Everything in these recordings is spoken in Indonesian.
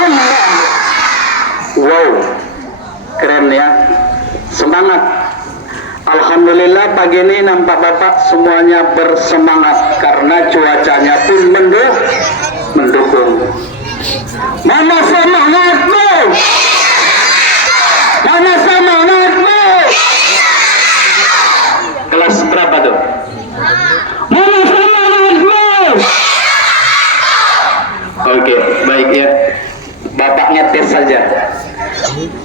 Allah. Wow, keren ya, semangat. Alhamdulillah pagi ini nampak Bapak semuanya bersemangat karena cuacanya pun mendukung. Mana semangatmu? Mana semangatmu? Kelas berapa tuh? Mana semangatmu? Oke, baik ya. Bapaknya tes saja.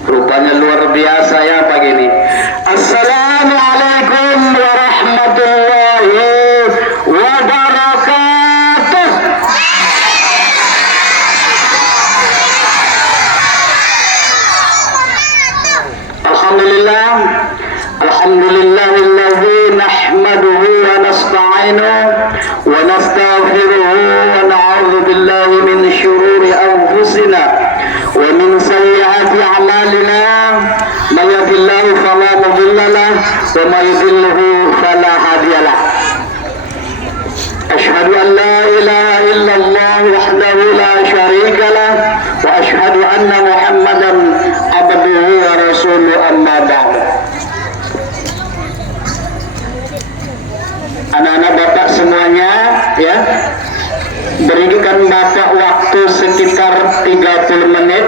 Rupanya luar biasa ya pagi ini. Assalamualaikum warahmatullahi wabarakatuh. Alhamdulillah. Alhamdulillahilladzi nahmaduhu wa nasta'inuhu wa nastaghfiruhu wa na'udzu billahi min syururi anfusina wa min sayyiati a'malina may yahdihillahu fala mudilla lahu wa may yudlilhu fala hadiya lahu. Asyhadu an la ilaha illallah wahdahu la syarika lahu wa asyhadu anna Muhammadan abduhu wa rasuluhu amma ba'du. Anak-anak Bapak semuanya ya, berikan Bapak waktu sekitar 30 menit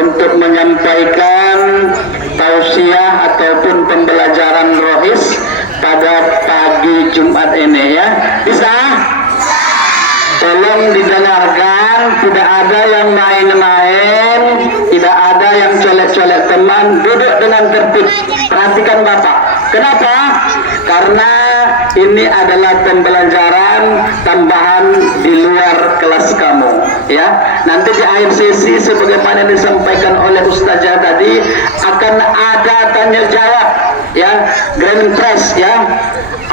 untuk menyampaikan tausiah ataupun pembelajaran rohis pada pagi Jumat ini ya. Bisa? Tolong didengarkan, tidak ada yang main-main, tidak ada yang colek-colek teman, duduk dengan tertib. Perhatikan Bapak. Kenapa? Karena ini adalah pembelajaran tambahan di luar kelas kamu ya. Nanti di akhir sesi sebagaimana disampaikan oleh Ustazah tadi akan ada tanya jawab ya, grand prize ya,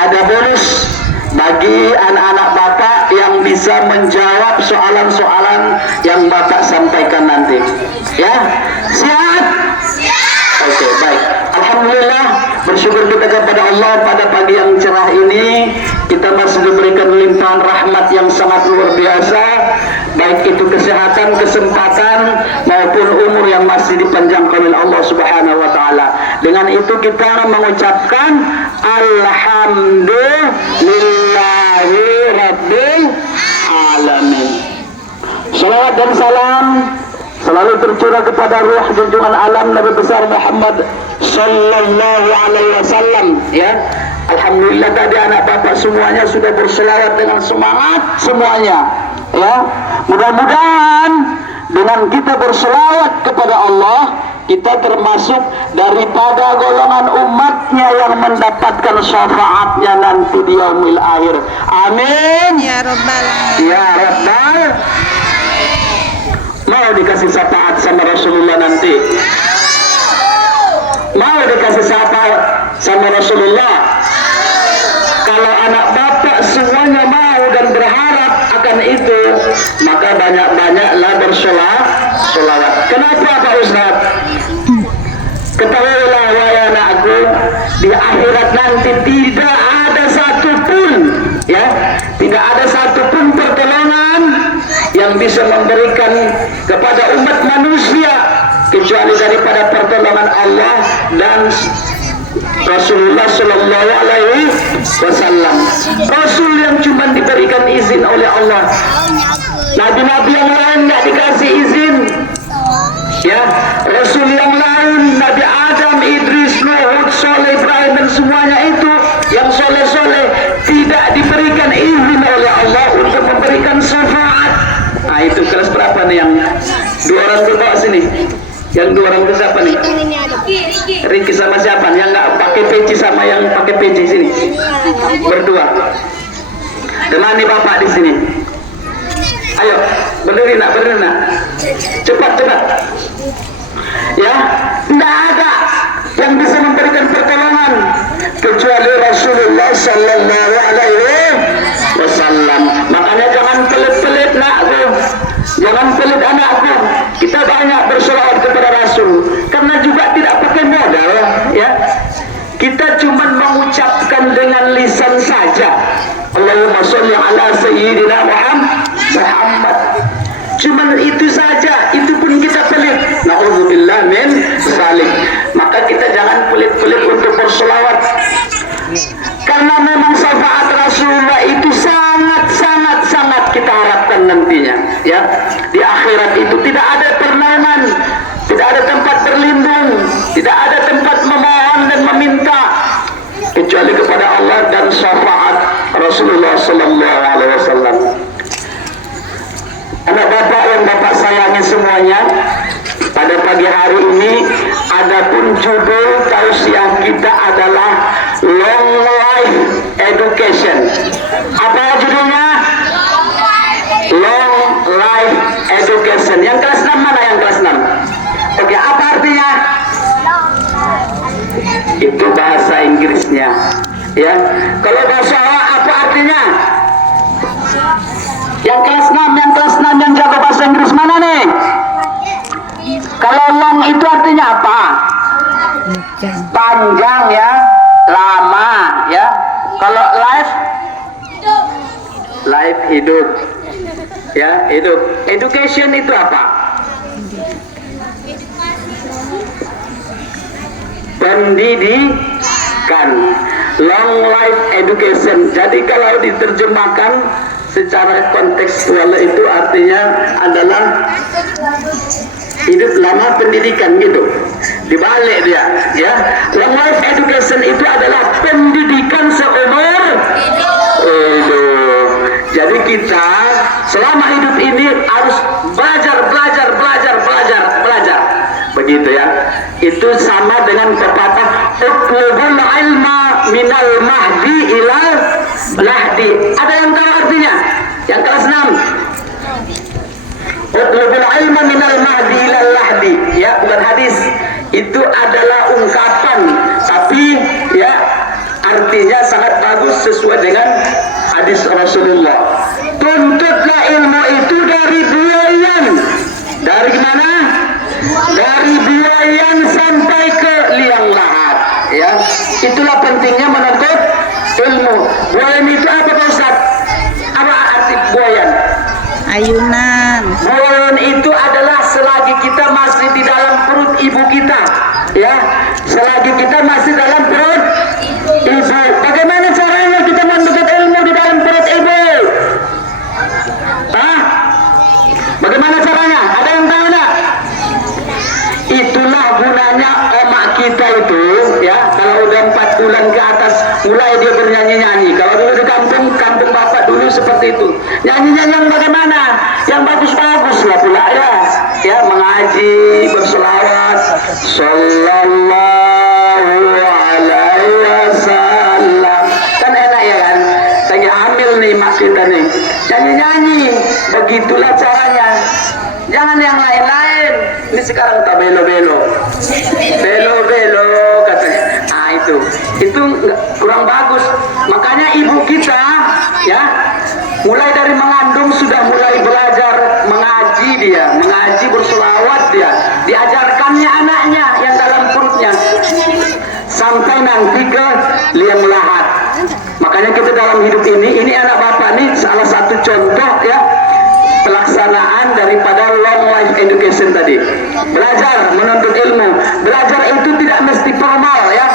ada bonus bagi anak-anak Bapak yang bisa menjawab soalan-soalan yang Bapak sampaikan nanti ya. Siap? Oke, baik. Alhamdulillah, bersyukur kita kepada Allah pada pagi yang cerah ini kita masih diberikan limpahan rahmat yang sangat luar biasa, baik itu kesehatan, kesempatan maupun umur yang masih dipanjangkan oleh Allah Subhanahu wa taala. Dengan itu kita mengucapkan alhamdulillahi rabbil alamin. Salawat dan salam selalu tercurah kepada ruh junjungan alam Nabi besar Muhammad sallallahu alaihi wasallam ya. Alhamdulillah tadi anak Bapak semuanya sudah berselawat dengan semangat semuanya ya. Mudah-mudahan dengan kita berselawat kepada Allah, kita termasuk daripada golongan umatnya yang mendapatkan syafaatnya nanti di yaumil akhir. Amin ya rabbal ya rabbal. Mau dikasih syafaat sama Rasulullah nanti? Mau dikasih syafaat sama Rasulullah? Kalau anak Bapak semuanya mau dan berharap akan itu, maka banyak-banyaklah bersolawat. Kenapa Pak Ustaz? Ketahuilah wahai anakku, di akhirat nanti tidak ada satupun ya, tidak ada satupun pertolongan yang bisa memberikan kepada umat manusia kecuali daripada pertolongan Allah dan Rasulullah Sallallahu Alaihi Wasallam. Rasul yang cuma diberikan izin oleh Allah. Nabi-nabi yang lain nggak dikasih izin. Ya, Rasul yang lain, Nabi Adam, Idris, Nuh, Soleh, Ibrahim dan semuanya itu yang soleh-soleh tidak diberikan izin oleh Allah untuk memberikan syafaat. Nah itu kelas berapa nih yang dua orang ke bawah sini? Yang dua orang ke siapa nih? Riki sama siapa? Yang nggak pakai peci sama yang pakai peci sini? Berdua. Temani Bapak di sini. Ayo, berdiri nak, cepat. Ya, tidak ada yang bisa memberikan pertolongan kecuali Rasulullah Sallallahu Alaihi Wasallam. Makanya jangan pelit-pelit nakku, jangan pelit anakku. Kita banyak bersolawat kepada Rasul, karena juga tidak pakai modal, ya. Kita cuma mengucapkan dengan lisan saja. Allahumma sholli ala sayyidina Muhammad. Cuman itu saja. nantinya, ya. Di akhirat itu tidak ada pernaungan, tidak ada tempat berlindung, tidak ada tempat memohon dan meminta kecuali kepada Allah dan syafaat Rasulullah sallallahu alaihi wasallam. Anak bapak yang bapak sayangi semuanya, pada pagi hari ini adapun judul tausiah kita adalah Long Life Education. Apa judulnya? Long Life Education. Yang kelas 6 mana yang kelas 6? Oke, apa artinya? Itu bahasa Inggrisnya, ya. Kalau bahasa Arab apa artinya? Yang kelas 6 yang jago bahasa Inggris mana nih? Kalau long itu artinya apa? Panjang, ya, lama, ya. Kalau life hidup, ya, hidup. Education itu apa? Pendidikan. Long life education. Jadi kalau diterjemahkan secara kontekstual itu artinya adalah hidup lama pendidikan, gitu. Dibalik dia, ya. Long life education itu adalah pendidikan seumur hidup. Jadi kita selama hidup ini harus belajar. Begitu, ya. Itu sama dengan pepatah utlubul ilma minal mahdi ilal lahdi. Ada yang tahu artinya? Yang kelas 6. Utlubul ilma minal mahdi ilal lahdi, ya, bukan hadis. Itu adalah ungkapan, tapi ya artinya sangat bagus sesuai dengan hadis Rasulullah. Tuntutlah ilmu itu dari buayan. Dari mana? Dari buayan sampai ke liang lahat, ya. Itulah pentingnya menuntut ilmu. Buayan itu apa, Pak Ustaz? Apa arti buayan? Ayunan. Buayan itu adalah selagi kita masih di dalam perut ibu kita, ya. Selagi kita masih dalam perut ibu. Bagaimana caranya kita menuntut ilmu di dalam perut ibu? Hah? Bagaimana caranya? Ada yang tahu enggak? Itulah gunanya emak kita itu, ya. Kalau udah 4 bulan ke atas mulai dia bernyanyi-nyanyi. Kalau dulu di kampung bapak dulu seperti itu. Nyanyinya yang bagaimana? Yang bagus-bagus lah pula, ya. Ya, mengaji, berselawat, sallallahu alaihi wasallam. Kan enak, ya kan? Lagi hamil nih mak kita nih. Nyanyi-nyanyi. Begitulah caranya. Jangan yang lain-lain. Ini sekarang tak belo-belo katanya. Ah, itu kurang bagus. Makanya ibu kita, ya, mulai dari mengandung sudah mulai belajar mengaji, dia mengaji, berselawat, dia diajarkannya anaknya yang dalam perutnya sampai nanti ke liang lahat. Makanya kita dalam hidup ini anak bapak nih salah satu contoh, ya, pelaksanaan daripada long life education tadi. Belajar, menuntut ilmu. Belajar itu tidak mesti formal, ya,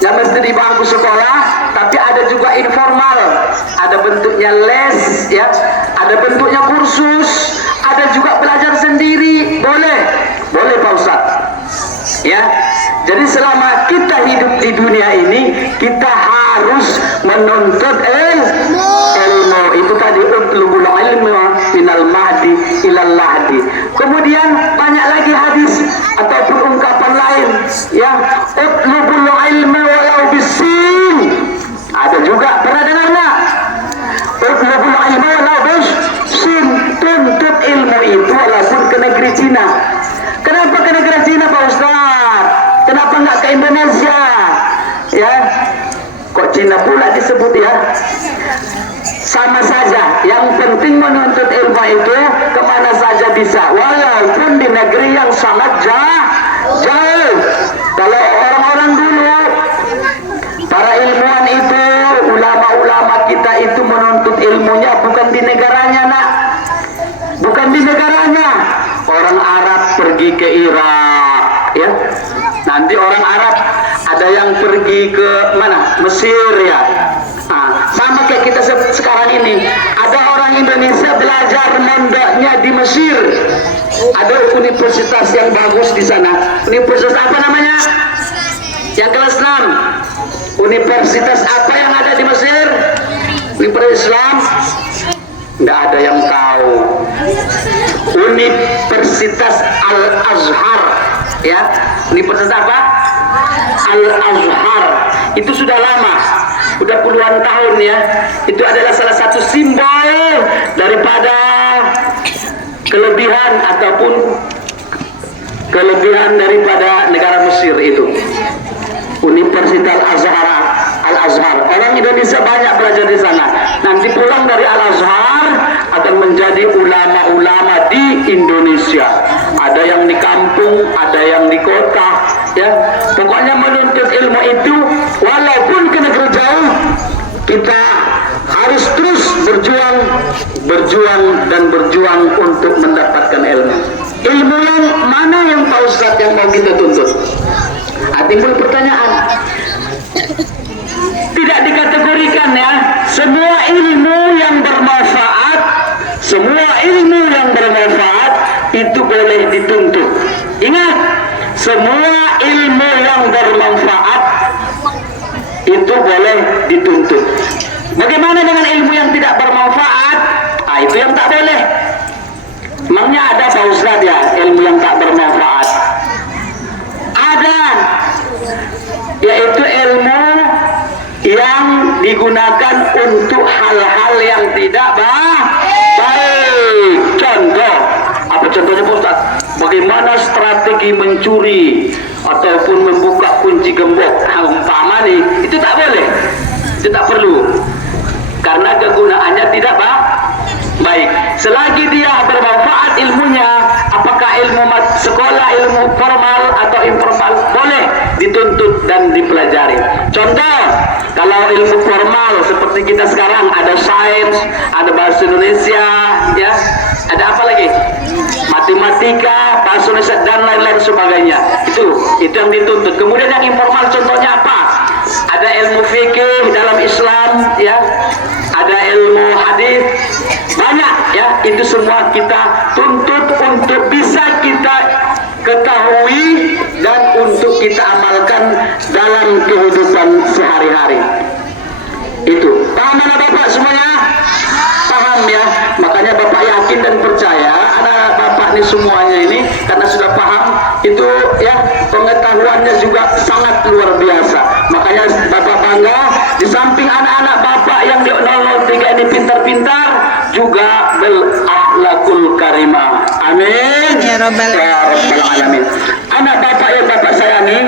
nggak mesti di bangku sekolah, tapi ada juga informal. Ada bentuknya les, ya, ada bentuknya kursus, ada juga belajar sendiri. Boleh Pak Ustadz, ya. Jadi selama kita hidup di dunia ini, kita harus menuntut ilmu. Itu tadi utlubul ilma minal mahdi ilal lahdi. Kemudian banyak lagi hadis ataupun ungkapan lain, ya. Utlubul ilma walau bisin. Ada juga, pernah dengar enggak? Utlubul ilma walau bisin. Tuntut ilmu itu walaupun ke negeri Cina. Kenapa ke negeri Cina, Pak Ustaz? Kenapa enggak ke Indonesia? Ya. Kok Cina pula disebut, ya? Sama saja, yang penting menuntut ilmu itu kemana saja bisa, walaupun di negeri yang sangat jauh. Kalau orang-orang dulu, para ilmuwan itu, ulama-ulama kita itu menuntut ilmunya bukan di negaranya, nak. Bukan di negaranya. Orang Arab pergi ke Irak, ya. Nanti orang Arab ada yang pergi ke mana? Mesir, ya. Nah, sama kayak kita sekarang ini. Ada orang Indonesia belajar mondoknya di Mesir. Ada universitas yang bagus di sana. Universitas apa namanya? Yang kelas 6. Universitas apa yang ada di Mesir? Universitas Islam? Nggak ada yang tahu. Universitas Al-Azhar, ya. Universitas apa? Al-Azhar. Itu sudah lama, sudah puluhan tahun ya. Itu adalah salah satu simbol daripada kelebihan ataupun kelebihan daripada negara Mesir itu. Universitas Al-Azhar. Orang Indonesia banyak belajar di sana. Nanti pulang dari Al-Azhar akan menjadi ulama-ulama di Indonesia. Ada yang di kampung, ada yang di kota, ya. Pokoknya menuntut ilmu itu walaupun ke negeri jauh, kita harus terus berjuang untuk mendapatkan ilmu. Ilmu yang mana yang Pak Ustadz yang mau kita tuntut? Timbul pertanyaan. Tidak dikategorikan ya. Semua ilmu yang bermanfaat, itu boleh dituntut. Ingat, semua ilmu yang bermanfaat itu boleh dituntut. Bagaimana dengan ilmu yang tidak bermanfaat? Itu yang tak boleh. Emangnya ada Pak Ustadz ya ilmu yang tak bermanfaat? Ada, yaitu ilmu yang digunakan untuk hal-hal yang tidak baik. Contoh, apa contohnya Pak Ustaz? Bagaimana strategi mencuri ataupun membuka kunci gembok? Umpama nih, itu tak boleh, itu tak perlu, karena kegunaannya tidak baik. Selagi dia bermanfaat ilmunya, apakah ilmu sekolah, ilmu formal atau informal, boleh dituntut dan dipelajari. Contoh, kalau ilmu formal seperti kita sekarang ada sains, ada bahasa Indonesia, ya, ada apa lagi? Matematika, bahasa Indonesia dan lain-lain sebagainya. Itu yang dituntut. Kemudian yang informal contohnya apa? Ada ilmu fikih dalam Islam, ya. Ada ilmu hadis, banyak ya. Itu semua kita tuntut untuk bisa kita ketahui dan untuk kita amalkan dalam kehidupan sehari-hari. Itu paham anak bapak semuanya? Paham ya? Makanya bapak yakin dan percaya anak bapak ini semuanya ini karena sudah paham itu ya, pengetahuannya juga sangat luar biasa. Makanya bapak bangga di samping anak-anak bapak yang di 003 ini pintar-pintar, juga bil akhlakul karimah. Amin ya rabbal alamin. Anak bapak yang bapak sayangi,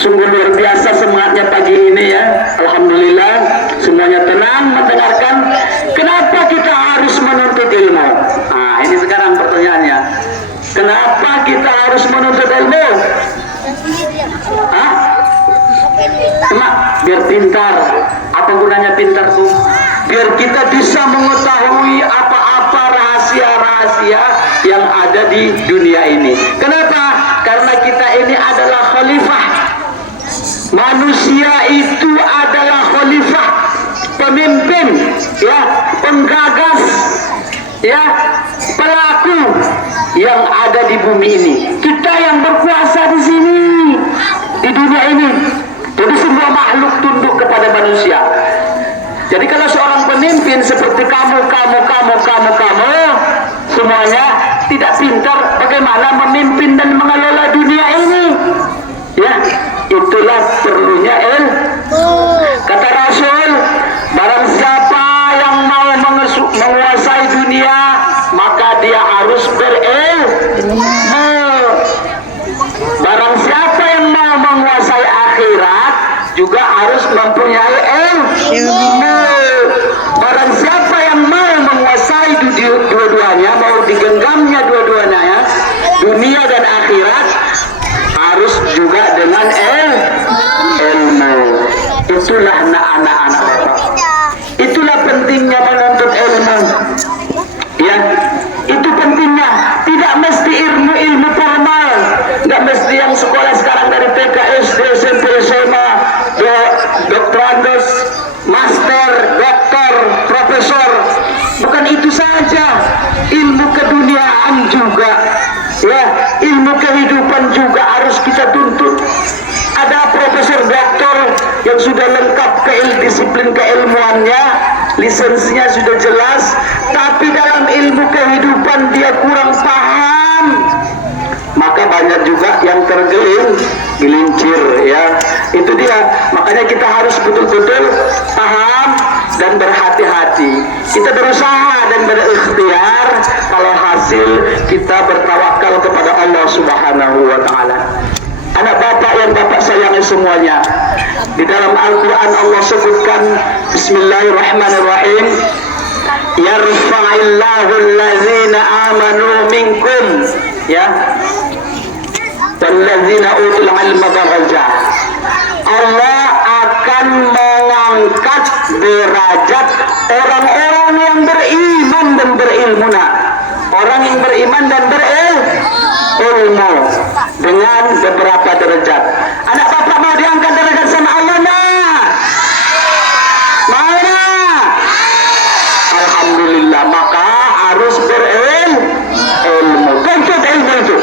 sungguh luar biasa semangatnya pagi ini ya. Alhamdulillah semuanya tenang mendengarkan. Kenapa kita harus menuntut ilmu? Ini sekarang pertanyaannya. Kenapa kita harus menuntut ilmu? Biar pintar. Apa gunanya pintar tuh? Biar kita bisa mengetahui apa-apa rahasia-rahasia yang ada di dunia ini. Kenapa? Karena kita ini adalah khalifah. Manusia itu adalah khalifah, pemimpin, ya, penggagas, ya, pelaku yang ada di bumi ini. Kita yang berkuasa di sini, di dunia ini. Jadi semua makhluk tunduk kepada manusia. Jadi kalau seorang pemimpin seperti kamu semuanya tidak pintar bagaimana memimpin dan mengelola dunia ini, ya, itulah perlunya kata Rasul, barang siapa yang mau menguasai dunia maka dia harus berilmu. Barang siapa yang mau menguasai akhirat juga harus mempunyai ilmu. Barang siapa yang mau menguasai dua-duanya, mau digenggamnya dua-duanya ya, dunia dan akhirat, harus juga dengan ilmu. Itulah anak-anak bapak. Itulah pentingnya menuntut ilmu. Ya, itu pentingnya. Tidak mesti ilmu formal, nggak mesti yang sekolah sekarang dari TK, SD, SMP, SMA, doktorandos, master, doktor, profesor. Bukan itu saja. sudah lengkap disiplin keilmuannya, lisensinya sudah jelas, tapi dalam ilmu kehidupan dia kurang paham, maka banyak juga yang tergelincir ya. Itu dia, makanya kita harus betul-betul paham dan berhati-hati. Kita berusaha dan berikhtiar, kalau hasil kita bertawakal kepada Allah Subhanahu wa taala. Anak bapak yang bapak sayangi semuanya, di dalam Al-Quran Allah sebutkan Bismillahirrahmanirrahim, yarfa'illahu allazina amanu minkum ya wallazina utul ilma darajat. Allah akan mengangkat derajat orang-orang yang beriman dan berilmu. Orang yang beriman dan berilmu dengan beberapa derajat. Anak bapak mau diangkat derajat sama Allah nah? Mau nah? Alhamdulillah, maka harus berilmu. Tuntut ilmu itu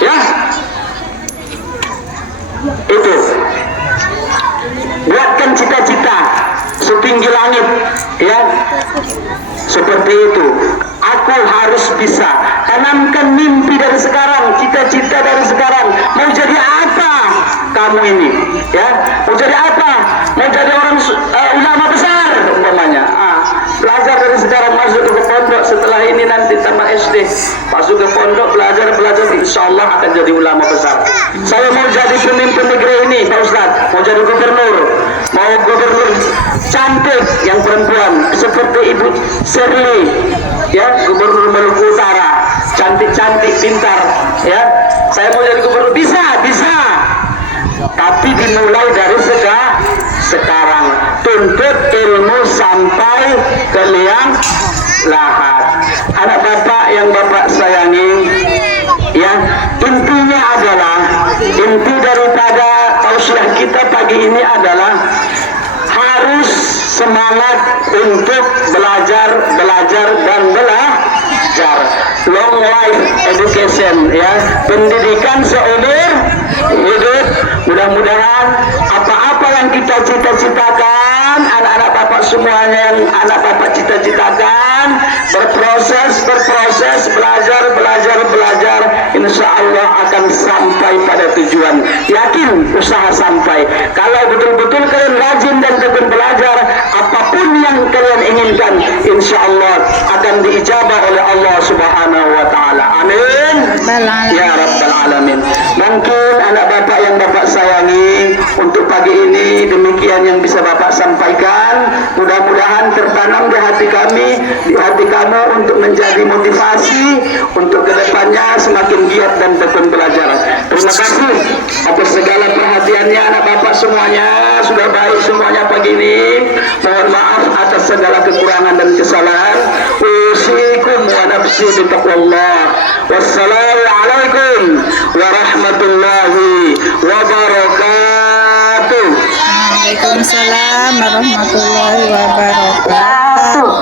ya. Itu buatkan cita-cita setinggi langit ya, seperti itu. Aku harus bisa tanamkan mimpi dari sekarang, cita-cita dari sekarang. Mau jadi apa kamu ini ya? Mau jadi apa? Mau jadi orang ulama besar umpamanya. Belajar dari sekarang, masuk ke pondok, setelah ini nanti tamat SD, masuk ke pondok, belajar, insya Allah akan jadi ulama besar. Saya mau jadi pemimpin negeri ini Pak Ustadz, mau jadi gubernur, mau gubernur cantik yang perempuan seperti Ibu Shirley ya, gubernur Maluku Utara, cantik-cantik, pintar ya. Saya mau jadi gubernur, bisa, tapi dimulai dari sekarang. Tuntut ilmu sampai ke liang lahat. Anak bapak yang bapak sayangi ya, intinya adalah, inti daripada tausiah kita pagi ini adalah harus semangat untuk belajar dan belajar. Long life education ya, pendidikan seumur hidup. Mudah-mudahan apa-apa yang kita cita-citakan, anak-anak bapak semuanya yang anak bapak cita-citakan, berproses, belajar, insya Allah akan sampai pada tujuan. Yakin usaha sampai. Kalau betul-betul kalian rajin dan tekun belajar, apapun yang kalian inginkan, insya Allah akan diijabah oleh Allah Subhanahu wa taala. Amin ya rabbal alamin. Mungkin anak bapak yang bapak sayangi, untuk pagi ini demikian yang bisa bapak sampaikan. Mudah-mudahan tertanam di hati kami, di hati kamu, untuk menjadi motivasi untuk kedepannya semakin giat dan tekun belajar. Terima kasih atas segala perhatiannya anak bapak semuanya. Sudah baik semuanya pagi ini. Mohon maaf atas segala kekurangan dan kesalahan. Usikum wa nafsi bitaqwallah. Wassalamualaikum warahmatullahi wabarakatuh. Waalaikumsalam warahmatullahi wabarakatuh.